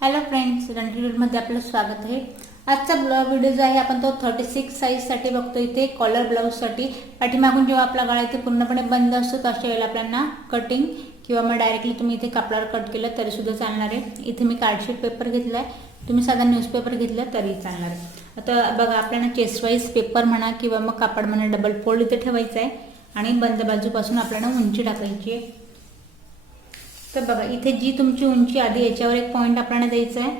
Hello friends, रणवीरमध्ये आपलं स्वागत आहे। आजचा व्हिडिओ जो आहे आपण तो 36 साईजसाठी बघतो। इथे कॉलर ब्लाऊजसाठी पाठीमागून जेव्हा आपला गळा इथे पूर्णपणे बंद असतो अशा वेळेला आपल्याला कटिंग किंवा मग डायरेक्टली तुम्ही इथे कापडावर कट केलं तरी सुद्धा चालणार आहे। इथे मी कार्डशीट पेपर घेतलाय, तुम्ही साधा न्यूजपेपर घेतलं तरी चालणार आहे। आता बघा, आपल्याला चेस्ट वाईज पेपर म्हणा किंवा मग कापड म्हणा डबल फोल्ड इथे ठेवायचं आहे आणि बंद बाजूपासून आपल्याला उंची टाकायची आहे। तर बघा, इथे जी तुमची उंची आधी याच्यावर एक पॉइंट आपल्याला द्यायचा आहे।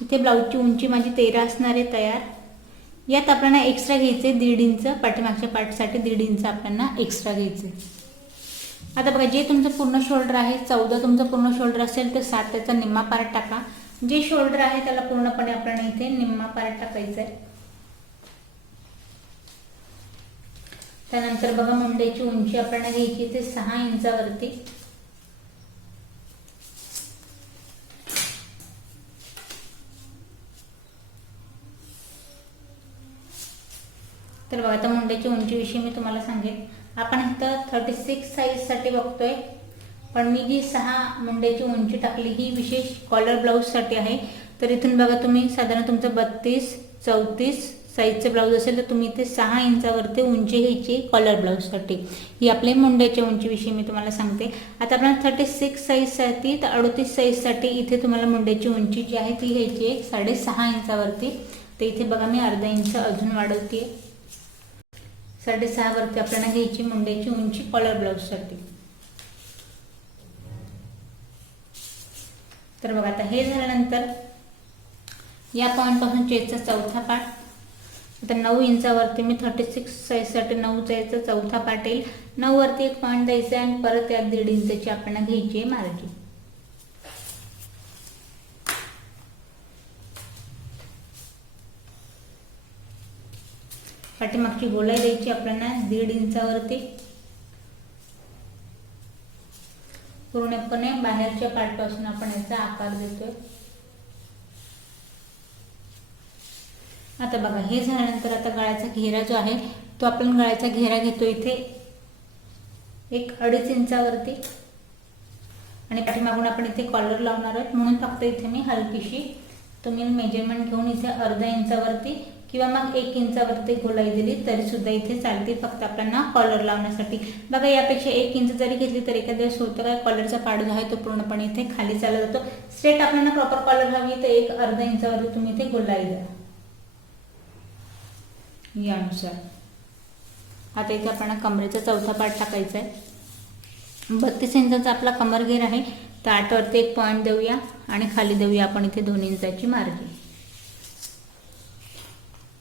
इथे ब्लाऊजची उंची माझी 13 असणार आहे तयार। यात आपल्याला एक्स्ट्रा घ्यायचे 1.5 इंच, पाठीमागच्या पार्टसाठी 1.5 इंच आपल्याला एक्स्ट्रा घ्यायचे। आता बघा, जे तुमचं पूर्ण शोल्डर आहे 14 तुमचं पूर्ण शोल्डर असेल तर 7 त्याचा निम्मा पार्ट टाका। जे शोल्डर आहे त्याला पूर्णपणे आपल्याला इथे निम्मा पार्ट टाकायचा आहे। त्यानंतर बघा, मुंड्याची उंची आपल्याला घ्यायची ते 6 इंचावरती। तर बघा, आता मुंड्याची उंचीविषयी मी तुम्हाला सांगेन। आपण इथं 36 साईजसाठी बघतोय, पण मी जी 6 मुंड्याची उंची टाकली ही विशेष कॉलर ब्लाऊजसाठी आहे। तर इथून बघा, तुम्ही साधारण तुमचं 32, 34 साईजचं ब्लाऊज असेल तर तुम्ही इथे 6 इंचावरती उंची घ्यायची कॉलर ब्लाऊजसाठी। ही आपल्या मुंड्याच्या उंचीविषयी मी तुम्हाला सांगते। आता आपल्याला 36 साईजसाठी तर 38 साईजसाठी इथे तुम्हाला मुंड्याची उंची जी आहे ती घ्यायची आहे 6.5 इंचावरती। तर इथे बघा, मी अर्धा इंच अजून वाढवते। 6.5 वरती आपल्याला घ्यायची मुंड्याची उंची कॉलर ब्लाऊजसाठी। तर बघा, आता हे झाल्यानंतर या पॉइंट पासून चेस्टचा चौथा पार्ट, आता 9 इंचावरती मी 36 साईजसाठी 9 जायचं चौथा पार्ट येईल। 9 वरती एक पॉइंट द्यायचा आणि परत यात 1.5 इंचची आपल्याला घ्यायची आहे मार्जिन। पाठीमागची गोलाई द्यायची आपल्याला 1.5 इंचावरती। पूर्णपणे बाहेरच्या पार्टपासून आपण याचा आकार देतोय। आता बघा, हे झाल्यानंतर आता गळ्याचा घेरा जो आहे तो आपण गळ्याचा घेरा घेतो इथे एक 2.5 इंचावरती आणि पाठीमागून आपण इथे कॉलर लावणार आहोत, म्हणून फक्त इथे मी हलकीशी तुम्ही मेजरमेंट घेऊन इथे अर्धा इंचावरती किंवा मग 1 इंचावरती गोलाई दिली तरी सुद्धा इथे चालते, फक्त आपल्याला कॉलर लावण्यासाठी। बघा, यापेक्षा 1 इंच जरी घेतली तर एखाद्या वेळेस होतं काय, कॉलरचा पार्ट जो आहे तो पूर्णपणे इथे खाली चालला जातो। स्ट्रेट आपल्याला प्रॉपर कॉलर हवी तर एक अर्धा इंचावरती तुम्ही इथे गोलाई द्या यानुसार। आता इथे आपल्याला कमरेचा चौथा पार्ट टाकायचा आहे। 32 इंचाचा आपला कमर घेर आहे, तर 8 वरती एक पॉइंट देऊया आणि खाली देऊया आपण इथे 2 इंचाची मार्जिन।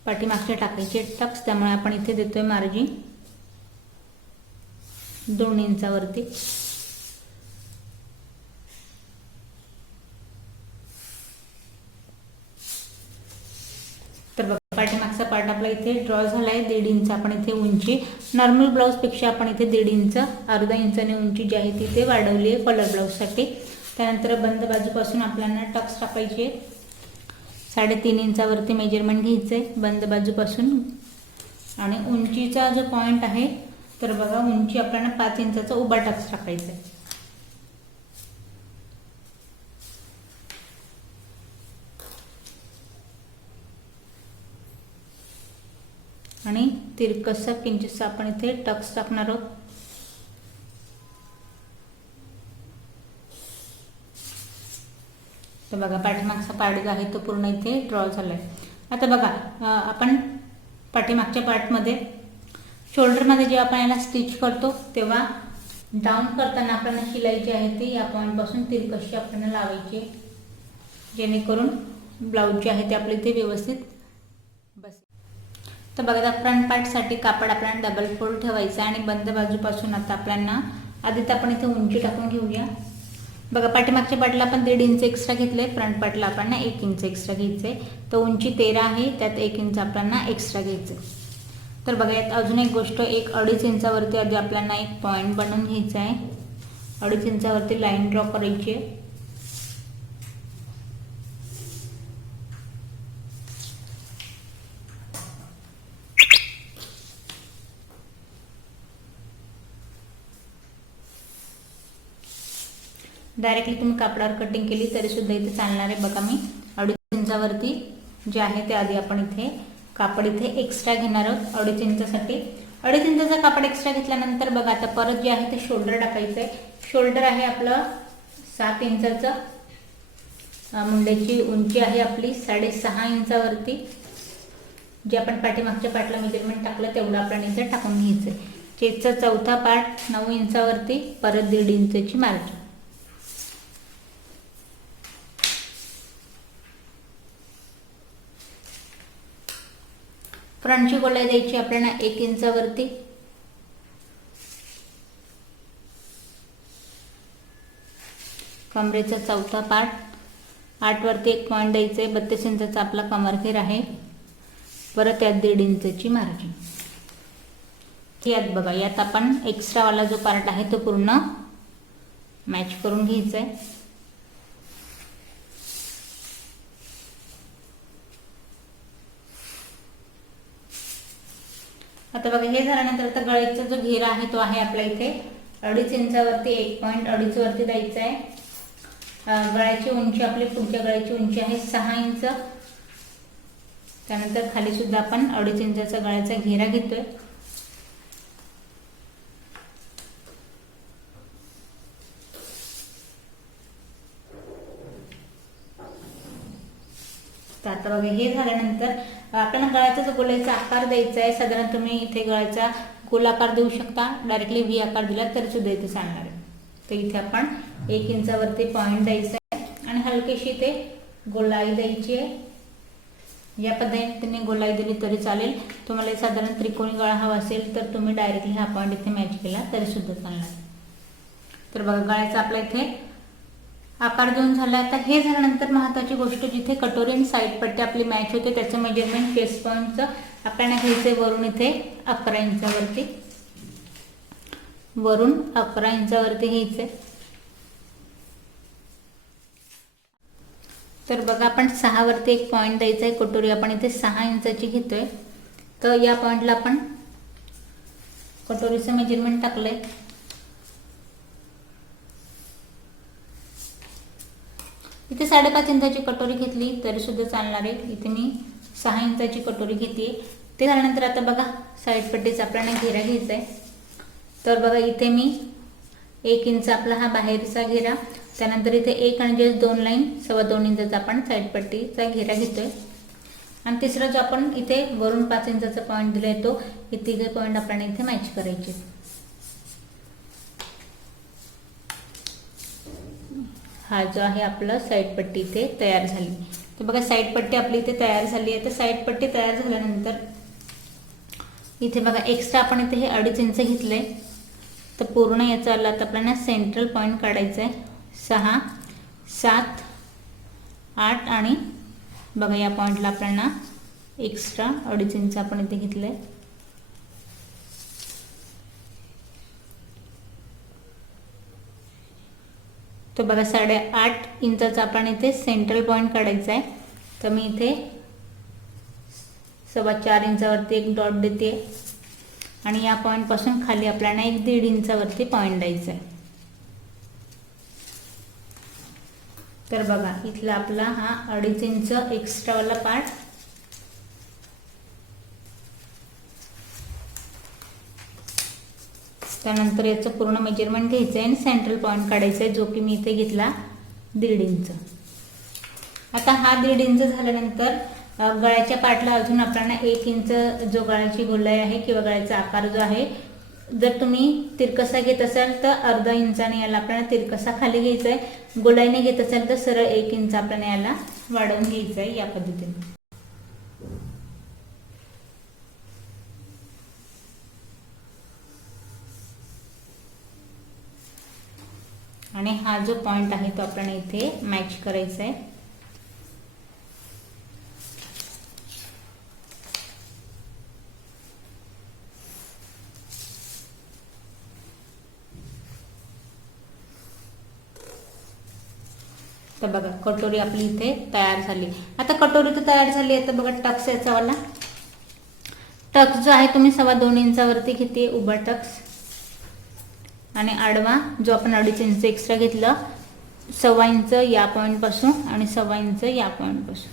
पाठीमागचे टाकायचे टक्स, त्यामुळे आपण इथे देतोय मार्जिन 2 इंचावरती। तर बघा, पाठीमागचा पार्ट आपला इथे ड्रॉ झाला आहे। 1.5 इंच आपण इथे उंची नॉर्मल ब्लाऊजपेक्षा आपण इथे 1.5 इंच अर्धा इंचाने उंची जी आहे ती इथे वाढवली आहे कॉलर ब्लाऊजसाठी। त्यानंतर बंद बाजूपासून आपल्याला टक्स टाकायचे 3.5 इंचावरती मेजरमेंट घ्यायचं आहे बंद बाजूपासून। आणि उंचीचा जो पॉइंट आहे तर बघा, उंची आपल्याला 5 इंचाचा उभा टक्स टाकायचा आहे। आणि तिरकसा पिंचचा आपण इथे टक्स टाकणार आहोत। तर बघा, पाठीमागचा पार्ट जो आहे तो पूर्ण इथे ड्रॉ झालाय। आता बघा, आपण पाठीमागच्या पार्टमध्ये शोल्डरमध्ये जेव्हा आपण याला स्टिच करतो तेव्हा डाऊन करताना आपल्याला शिलाई जी आहे ती या पॉइंट पासून तिरकशी आपल्याला लावायची, जेणेकरून ब्लाऊज जे आहे ते आपले इथे व्यवस्थित बसेल। तर बघा, फ्रंट पार्टसाठी कापड आपल्याला डबल फोल्ड ठेवायचा आणि बंद बाजूपासून आता आपल्याला आधी तर आपण इथे उंची टाकून घेऊया। बघा, पाठीमागच्या पार्टला आपण 1.5 इंच एक्स्ट्रा घेतले, फ्रंट पार्टला आपण 1 इंच एक्स्ट्रा घ्यायचे। तर उंची 13 आहे, त्यात 1 इंच आपल्याला एक्स्ट्रा घ्यायचं। तर बघा, यात अजून एक गोष्ट, 2.5 इंचावरती आधी आपल्याला एक पॉइंट बनवून घ्यायचा आहे। 2.5 इंचावरती लाईन ड्रॉ करायची आहे। डायरेक्टली तुम्ही कापडावर कटिंग केली तरी सुद्धा इथे चालणार आहे. बघा मी 2.5 इंचावरती जे आहे ते आधी आपण इथे कापड इथे एक्स्ट्रा घेणार आहोत 2.5 इंचासाठी. 2.5 इंचाचा कापड एक्स्ट्रा घेतल्यानंतर बघा आता परत जे आहे ते शोल्डर टाकायचं आहे. शोल्डर आहे आपलं 7 इंचाचं. मुंड्याची उंची आहे आपली 6.5 इंचावरती. जे आपण पाठीमागच्या पार्टला मेजरमेंट टाकलं तेवढं आपण इथे टाकून घ्यायचं आहे. चेस्टचा चौथा पार्ट 9 इंचावरती, परत 1.5 इंचाची मार्जिन. फ्रंटची गोलाई द्यायची आपल्याला 1 इंचावरती. कमरेचा चौथा पार्ट 8 वरती 1 पॉईंट द्यायचे. 32 इंचाचा आपला कमरखेर आहे, परत त्यात 1.5 इंचाची मार्जिन. यात बघा यात आपण एक्स्ट्रा वाला जो पार्ट आहे तो पूर्ण मॅच करून घ्यायचा आहे. आता बघा हे झाल्यानंतर आता गळ्याचा जो घेरा आहे तो आहे आपल्या इथे 2.5 इंचावरती 1 पॉईंट 2.5 वरती द्यायचा आहे. गळ्याची उंची आपली पुढच्या गळ्याची उंची आहे 6 इंच. त्यानंतर खाली सुद्धा आपण 2.5 इंचाचा गळ्याचा घेरा घेतोय. आता बघा हे झाल्यानंतर आपल्याला गळ्याचा जो गोलाचा आकार द्यायचा आहे. साधारण तुम्ही इथे गळ्याचा गोल आकार देऊ शकता, डायरेक्टली व्ही आकार दिला तरी सुद्धा इथे चालणार आहे. तर इथे आपण 1 इंचावरती पॉईंट द्यायचा आहे आणि हलकीशी इथे गोलाई द्यायची आहे. या पद्धतीने गोलाई दिली तरी चालेल. तुम्हाला साधारण त्रिकोणी गळा हवा असेल तर तुम्ही डायरेक्टली हा पॉईंट इथे मॅच केला तरी सुद्धा चालणार. तर बघा गळ्याचा आपला इथे आकार देऊन झाला. आता हे झाल्यानंतर महत्त्वाची गोष्ट जिथे कटोरी आणि साईड पट्टी आपली मॅच होते त्याचं मेजरमेंट चेस्ट पॉईंटचं आपल्याला घ्यायचंय वरून इथे 11 इंचावरती. वरून 11 इंचावरती घ्यायचंय. तर बघा आपण 6 वरती 1 पॉईंट द्यायचा आहे. कटोरी आपण इथे 6 इंचाची घेतोय. तर या पॉईंटला आपण कटोरीचं मेजरमेंट टाकलंय. इथे 5.5 इंचाची कटोरी घेतली तरी सुद्धा चालणार आहे. इथे मी 6 इंचाची कटोरी घेतली. ते झाल्यानंतर आता बघा साईड पट्टीचा आपल्याला घेरा घ्यायचा आहे. तर बघा इथे मी 1 इंच आपला हा बाहेरचा घेरा, त्यानंतर इथे 1 आणि जे 2 लाईन 2.25 इंचाचा आपण साईड पट्टीचा घेरा घेतोय. आणि तिसरा जो आपण इथे वरून 5 इंचाचा पॉईंट दिलाय तो हे तिघे पॉईंट आपल्याला इथे मॅच करायचे. हा जो आहे आपला साईड पट्टी इथे तयार झाली. तर बघा साईड पट्टी आपली इथे तयार झाली आहे. तर साईड पट्टी तयार झाल्यानंतर इथे बघा एक्स्ट्रा आपण इथे हे 2.5 इंच घेतलंय. तर पूर्ण याचा आला तर आपल्याला सेंट्रल पॉईंट काढायचा आहे. 6, 7, 8 आणि बघा या पॉईंटला आपल्याला एक्स्ट्रा 2.5 इंच आपण इथे घेतलंय. तो बघा 8.5 इंचाचा आपण इथे सेंट्रल पॉईंट काढायचा आहे. तर मी इथे 4.25 इंचावरती एक डॉट देते आणि या पॉईंट पासून खाली आपल्याला 1.5 इंचावरती पॉईंट द्यायचा आहे. तर बघा इथला आपला हा 2.5 इंच एक्स्ट्रा वाला पार्ट त्यानंतर याचं पूर्ण मेजरमेंट घ्यायचं आहे आणि सेंट्रल पॉईंट काढायचा आहे जो की मी इथे घेतला 1.5 इंच. आता हा 1.5 इंच झाल्यानंतर गळ्याच्या पार्टला अजून आपल्याला 1 इंच जो गळ्याची गोलाई आहे किंवा गळ्याचा आकार जो आहे जर तुम्ही तिरकसा घेत असाल तर अर्धा इंचाने याला आपल्याला तिरकसा खाली घ्यायचा आहे. गोलाईने घेत असाल तर सरळ 1 इंच आपल्याला याला वाढवून घ्यायचं आहे या पद्धतीने. आणि हा जो पॉइंट आहे तो आपल्याला इथे मॅच करायचा आहे. तर बघा कटोरी आपली इथे तयार झाली. आता कटोरी तर तयार झाली आहे. तर बघा टक्स याचा वाला टक्स जो आहे तुम्ही 2.25 इंचावरती घेते उभा टक्स आणि आडवा जो आपण 2.5 इंच एक्स्ट्रा घेतला 1.25 इंच या पॉईंटपासून आणि 1.25 इंच या पॉईंटपासून.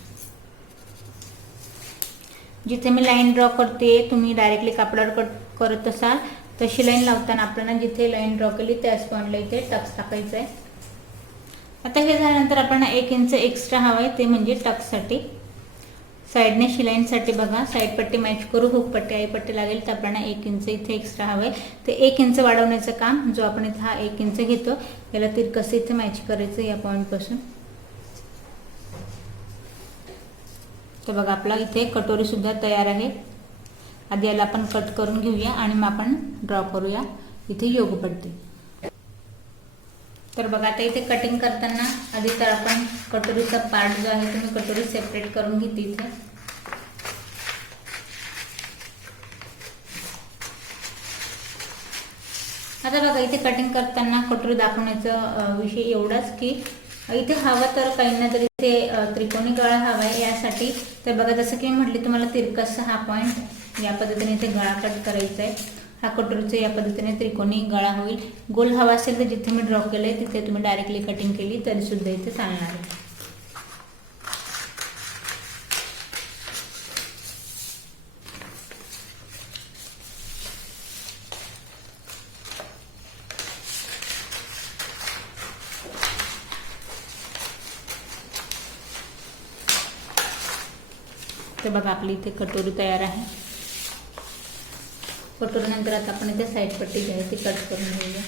जिथे मी लाईन ड्रॉ करते तुम्ही डायरेक्टली कापडावर करत असाल तशी लाईन लावताना आपल्याला जिथे लाईन ड्रॉ केली त्याच पॉईंटला इथे टक्स टाकायचा आहे. आता हे झाल्यानंतर आपल्याला 1 इंच एक्स्ट्रा हवं आहे, ते म्हणजे टक्ससाठी. साईडने शिलाईंसाठी बघा साईड पट्टी मॅच करू, हुक पट्टी आई पट्टी लागेल तर आपल्याला 1 इंच इथे एक्स्ट्रा हवं आहे. ते 1 इंच वाढवण्याचं काम जो आपण इथे हा 1 इंच घेतो याला तिरकस इथे मॅच करायचं या पॉईंटपासून. तर बघा आपला इथे कटोरी सुद्धा तयार आहे. आधी याला आपण कट करून घेऊया आणि मग आपण ड्रॉ करूया इथे योगपट्टी. तर बघा आता इथे कटिंग करताना आधी तर आपण कटोरीचा पार्ट जो आहे तो मी कटोरी सेपरेट करून घेते इथे. आता बघा इथे कटिंग करताना कटोरी दाखवण्याचा विषय एवढाच की इथे हवा तर काहींना तरी इथे त्रिकोणी गळा हवा आहे यासाठी. तर बघा जसं की मी म्हटले तुम्हाला तिरकसा हा पॉईंट या पद्धतीने इथे गळा कट करायचा आहे. हा कटोरीचा या पद्धतीने त्रिकोणी गळा होईल. गोल हवा असेल तर जिथे मी ड्रॉ केलंय तिथे तुम्ही डायरेक्टली कटिंग केली तरी सुद्धा इथे चालणार आहे. तर बघा आपली इथे कटोरी तयार आहे. कटोरीनंतर आता आपण इथे साईड पट्टी जी आहे ती कट करून घेऊया.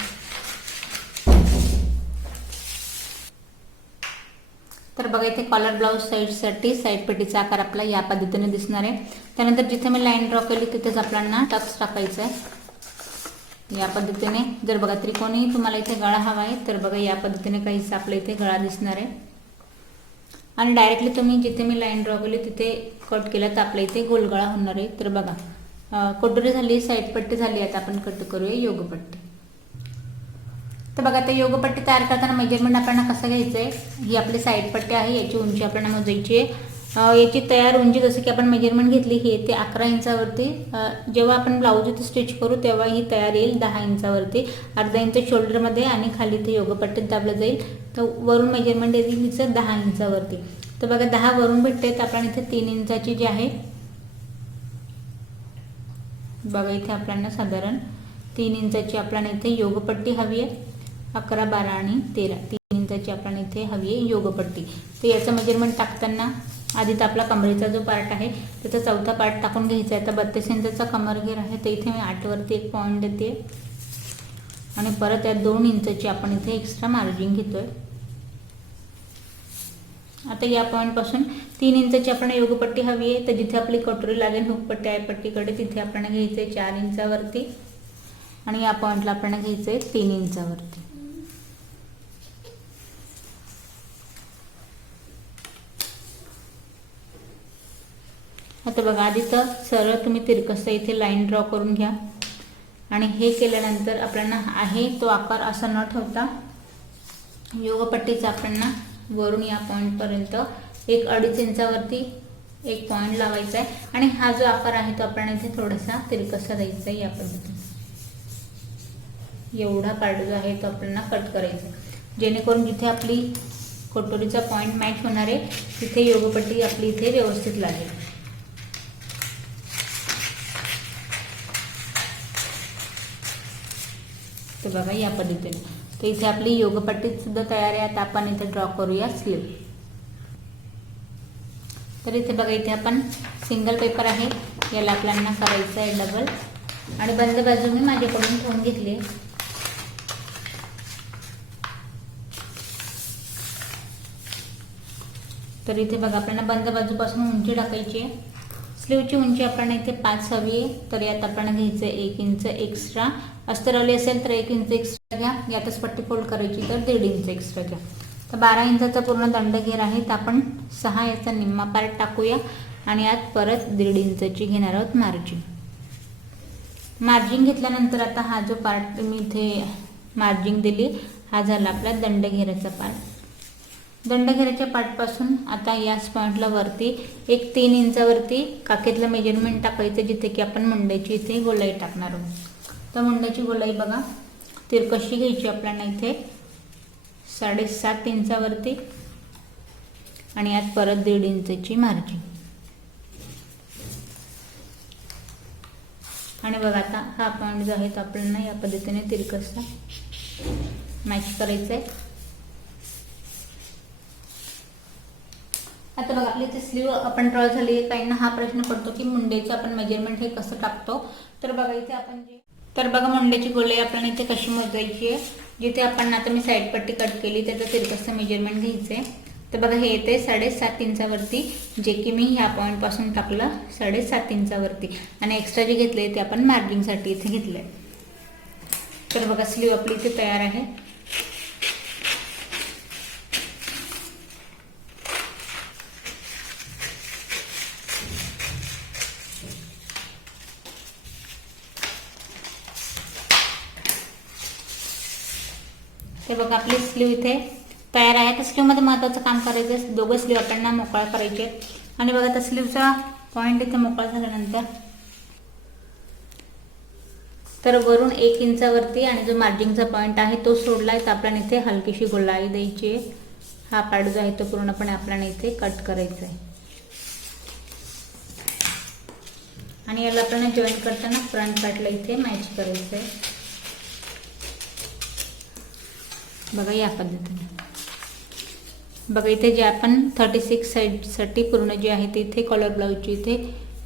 तर बघा इथे कॉलर ब्लाउज साईडसाठी साईड पट्टीचा आकार आपला या पद्धतीने दिसणार आहे. त्यानंतर जिथे मी लाईन ड्रॉ केली तिथेच आपल्याला टक्स टाकायचा आहे या पद्धतीने. जर बघा त्रिकोणी तुम्हाला इथे गळा हवा आहे तर बघा या पद्धतीने काहीच आपल्या इथे गळा दिसणार आहे. आणि डायरेक्टली तुम्ही जिथे मी लाईन ड्रॉ केली तिथे कट केला तर आपल्या इथे गोल गळा होणार आहे. तर बघा कटोरी झाली, साईड पट्टी झाली. आता आपण कट करूया योगपट्टी. तर बघा आता योगपट्टी तयार करताना मेजरमेंट आपल्याला कसं घ्यायचं आहे. ही आपली साईड पट्टी आहे, याची उंची आपल्याला मोजायची आहे. याची तयार उंची जसं की आपण मेजरमेंट घेतली ही येते 11 इंचावरती. जेव्हा आपण ब्लाऊज इथे स्टिच करू तेव्हा ही तयार येईल 10 इंचावरती. अर्धा इंच शोल्डरमध्ये आणि खाली इथे योगपट्टीत दाबलं जाईल. तर वरून मेजरमेंट येईल तिचं 10 इंचावरती. तर बघा 10 वरून भेटते तर आपण इथे 3 इंचाची जी आहे बघा इथे आपल्याला साधारण 3 इंचाची आपल्याला इथे योगपट्टी हवी आहे. 11, 12 आणि 13 3 इंचाची आपल्याला इथे हवी आहे योगपट्टी. तर याचं मेजरमेंट टाकताना आधी तर आपला कमरेचा जो पार्ट आहे त्याचा चौथा पार्ट टाकून घ्यायचा आहे. तर 32 इंचाचा कमरघेर आहे तर इथे मी 8 वरती एक पॉईंट देते आणि परत या 2 इंचाची आपण इथे एक्स्ट्रा मार्जिन घेतोय. आता या पॉईंटपासून 3 इंचाची आपल्याला योगपट्टी हवी आहे. तर जिथे आपली कटोरी लागेल हुकपट्टी आयपट्टीकडे तिथे आपल्याला घ्यायचं आहे 4 इंचावरती आणि या पॉईंटला आपल्याला घ्यायचं आहे 3 इंचावरती. आता बघा आधी तर सरळ तुम्ही तिरकस इथे लाईन ड्रॉ करून घ्या आणि हे केल्यानंतर आपल्याला आहे तो आकार असा न ठेवता योगपट्टीचा आपल्याला वरून या पॉईंटपर्यंत 1-2.5 इंचावरती एक पॉईंट लावायचा आहे आणि हा जो आकार आहे तो आपल्याला इथे थोडासा तिरकसा द्यायचा आहे या पद्धतीने. एवढा पार्ट जो आहे तो आपल्याला कट करायचा आहे जेणेकरून जिथे आपली कटोरीचा पॉईंट मॅच होणार आहे तिथे योगपट्टी आपली इथे व्यवस्थित लागेल. तर बघा या पद्धतीने. तर इथे आपली योगपट्टी सुद्धा तयार आहे. आता आपण इथे ड्रॉ करूया स्लीव. तर इथे बघा इथे आपण सिंगल पेपर आहे याला आपल्याला करायचं आहे डबल आणि बंद बाजू मी माझ्याकडून ठेवून घेतली. तर इथे बघा आपल्याला बंद बाजूपासून उंची टाकायची आहे. स्लीवची उंची आपल्याला इथे 5 हवी आहे तर यात आपल्याला घ्यायचं 1 इंच एक्स्ट्रा. अस्तरवाली असेल तर 1 इंच एक्स्ट्रा घ्या. यातच पट्टी फोल्ड करायची तर 1.5 इंच एक्स्ट्रा घ्या. तर 12 इंचाचा पूर्ण दंडघेर आहे तर आपण 6 याचा निम्मा पार्ट टाकूया आणि यात परत 1.5 इंचाची घेणार आहोत मार्जिन. मार्जिन घेतल्यानंतर आता हा जो पार्ट मी इथे मार्जिन दिली हा झाला आपला दंडघेराचा पार्ट. दंडघेराच्या पार्टपासून आता याच पॉईंटला वरती एक 3 इंचावरती काखेतलं मेजरमेंट टाकायचं जिथे की आपण मुंड्याची इथे गोलाई टाकणार आहोत. तर मुंड्याची गोलाई बघा तिरकशी घ्यायची आपल्याला इथे 7.5 इंचावरती आणि यात परत 1.5 इंचची मार्जिन. आणि बघा आता हा पॉईंट जो आहे तो आपल्याला या पद्धतीने तिरकसा मॅच करायचा आहे. आता बघा आपली इथे स्लीव आपण ड्रॉ झाली आहे. काहींना हा प्रश्न पडतो की मुंडेचं आपण मेजरमेंट हे कसं टाकतो. तर बघा इथे आपण बघा मुंडेची गोलाई आपल्याला इथे कशी मोजायची आहे. जिथे आपण आता मी साईड पट्टी कट केली त्याचं तिरकसं मेजरमेंट घ्यायचं आहे. तर बघा हे येते 7.5 इंचावरती, जे की मी ह्या पॉईंट पासून टाकलं 7.5 इंचावरती आणि एक्स्ट्रा जे घेतले ते आपण मार्जिंगसाठी इथे घेतलंय. तर बघा स्लीव आपली इथे तयार आहे. ते बघा आपली स्लीव इथे तयार आहे. तर स्लीवमध्ये महत्त्वाचं काम करायचं आहे, दोघं स्लीव आपल्याला मोकळा करायचे. आणि बघा त्या स्लीवचा पॉईंट इथे मोकळा झाल्यानंतर तर वरून 1 इंचावरती आणि जो मार्जिंगचा पॉईंट आहे तो सोडला आहे. तर आपल्याला इथे हलकीशी गोलाई द्यायची आहे. हा पार्ट जो आहे तो पूर्णपणे आपल्याला इथे कट करायचा आहे. आणि याला आपल्याला जॉईन करताना फ्रंट पार्टला इथे मॅच करायचं आहे. बघा या पद्धतीने. बघा इथे जे आपण 36 साईडसाठी पूर्ण जे आहे ते इथे कॉलर ब्लाऊजची इथे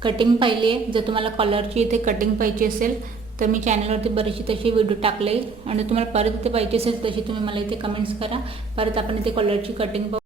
कटिंग पाहिली आहे. जर तुम्हाला कॉलरची इथे कटिंग पाहिजे असेल तर मी चॅनलवरती बरीचशी तशी व्हिडिओ टाकले आणि तुम्हाला परत इथे पाहिजे असेल तशी तुम्ही मला इथे कमेंट्स करा. परत आपण इथे कॉलरची कटिंग